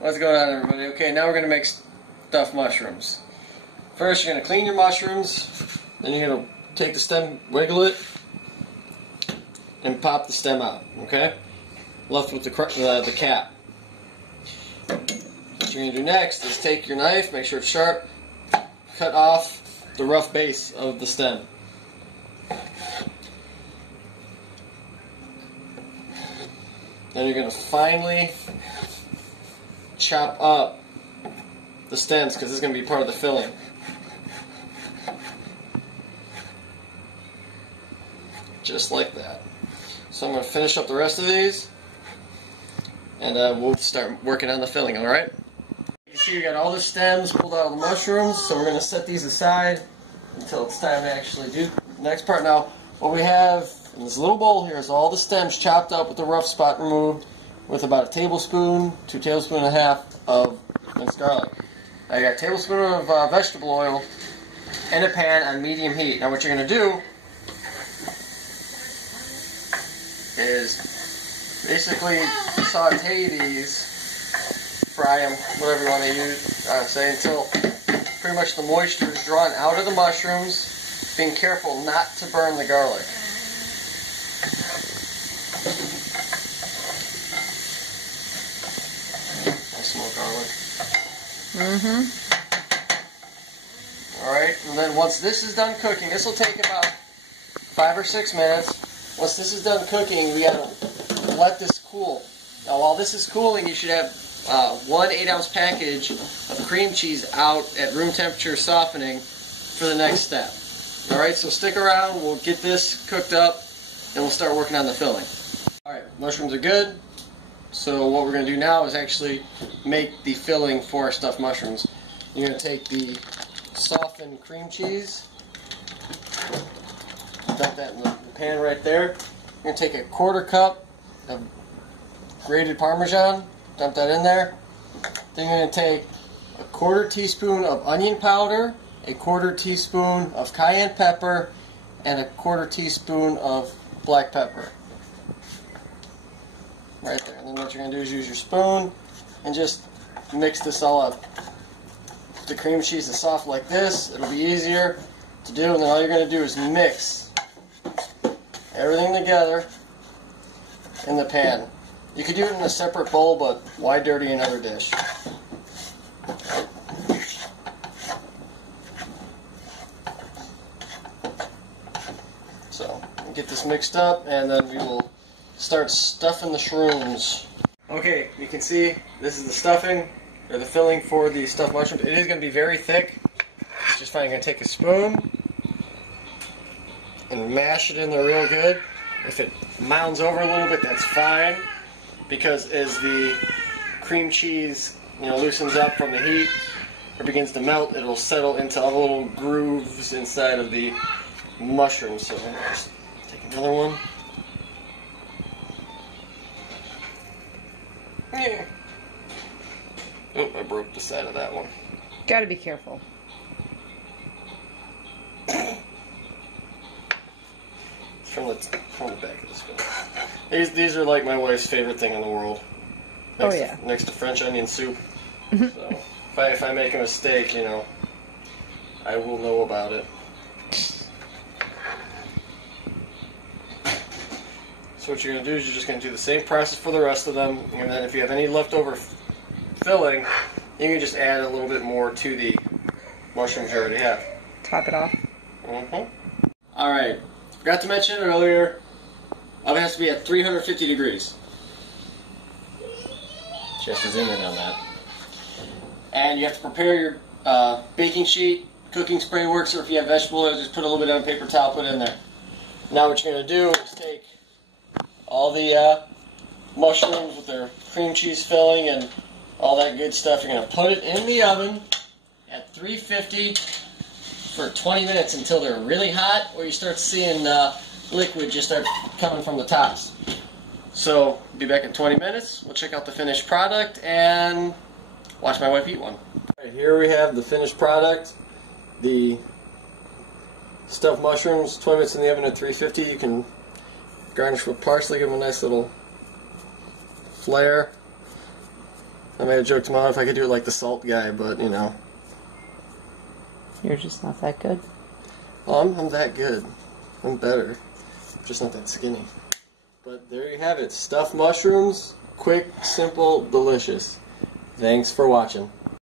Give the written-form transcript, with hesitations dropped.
What's going on, everybody? Okay, now we're going to make stuffed mushrooms. First, you're going to clean your mushrooms, then you're going to take the stem, wiggle it, and pop the stem out, okay? Left with the cap. What you're going to do next is take your knife, make sure it's sharp, cut off the rough base of the stem. Then you're going to finely chop up the stems because this is going to be part of the filling. Just like that. So I'm going to finish up the rest of these and we'll start working on the filling, alright? You can see we got all the stems pulled out of the mushrooms, so we're going to set these aside until it's time to actually do the next part. Now, what we have in this little bowl here is all the stems chopped up with the rough spot removed with about a tablespoon to a tablespoon and a half of minced garlic. I got a tablespoon of vegetable oil in a pan on medium heat. Now what you're going to do is basically saute these, fry them, whatever you want to use, say, until pretty much the moisture is drawn out of the mushrooms, being careful not to burn the garlic. I smell garlic. Alright, and then once this is done cooking, this will take about 5 or 6 minutes. Once this is done cooking, we gotta let this cool. Now while this is cooling, you should have one 8-ounce package of cream cheese out at room temperature softening for the next step. Alright, so stick around, we'll get this cooked up, and we'll start working on the filling. Alright, mushrooms are good. So what we're going to do now is actually make the filling for our stuffed mushrooms. You're going to take the softened cream cheese, dump that in the pan right there. You're going to take a 1/4 cup of grated Parmesan, dump that in there. Then you're going to take a 1/4 teaspoon of onion powder, a 1/4 teaspoon of cayenne pepper, and a 1/4 teaspoon of black pepper. Right there. And then what you're going to do is use your spoon and just mix this all up. If the cream cheese is soft like this, it'll be easier to do, and then all you're going to do is mix everything together in the pan. You could do it in a separate bowl, but why dirty another dish? So, get this mixed up, and then we will start stuffing the shrooms. Okay, you can see this is the stuffing, or the filling for the stuffed mushrooms. It is going to be very thick. It's just fine. I'm going to take a spoon and mash it in there real good. If it mounds over a little bit, that's fine, because as the cream cheese, loosens up from the heat or begins to melt, it will settle into all the little grooves inside of the mushrooms. So I'm going to just take another one. Yeah. Oh, I broke the side of that one. Gotta be careful. From the back of the spoon. These are like my wife's favorite thing in the world. Next to French onion soup. So if I make a mistake, I will know about it. So what you're going to do is you're just going to do the same process for the rest of them, and then if you have any leftover filling, you can just add a little bit more to the mushrooms you already have. Top it off. Alright, forgot to mention earlier, oven has to be at 350 degrees. Just to zoom in on that. And you have to prepare your baking sheet, cooking spray works, or if you have vegetable oil, just put a little bit on a paper towel, put it in there. Now what you're going to do is take all the mushrooms with their cream cheese filling and all that good stuff. You're going to put it in the oven at 350 for 20 minutes until they're really hot, or you start seeing liquid just start coming from the tops. So, be back in 20 minutes. We'll check out the finished product and watch my wife eat one. Alright, here we have the finished product. The stuffed mushrooms, 20 minutes in the oven at 350. You can garnish with parsley, give them a nice little flare. I made a joke to my wife I could do it like the salt guy, but you know. You're just not that good. Well, I'm that good. I'm better. I'm just not that skinny. But there you have it. Stuffed mushrooms. Quick, simple, delicious. Thanks for watching.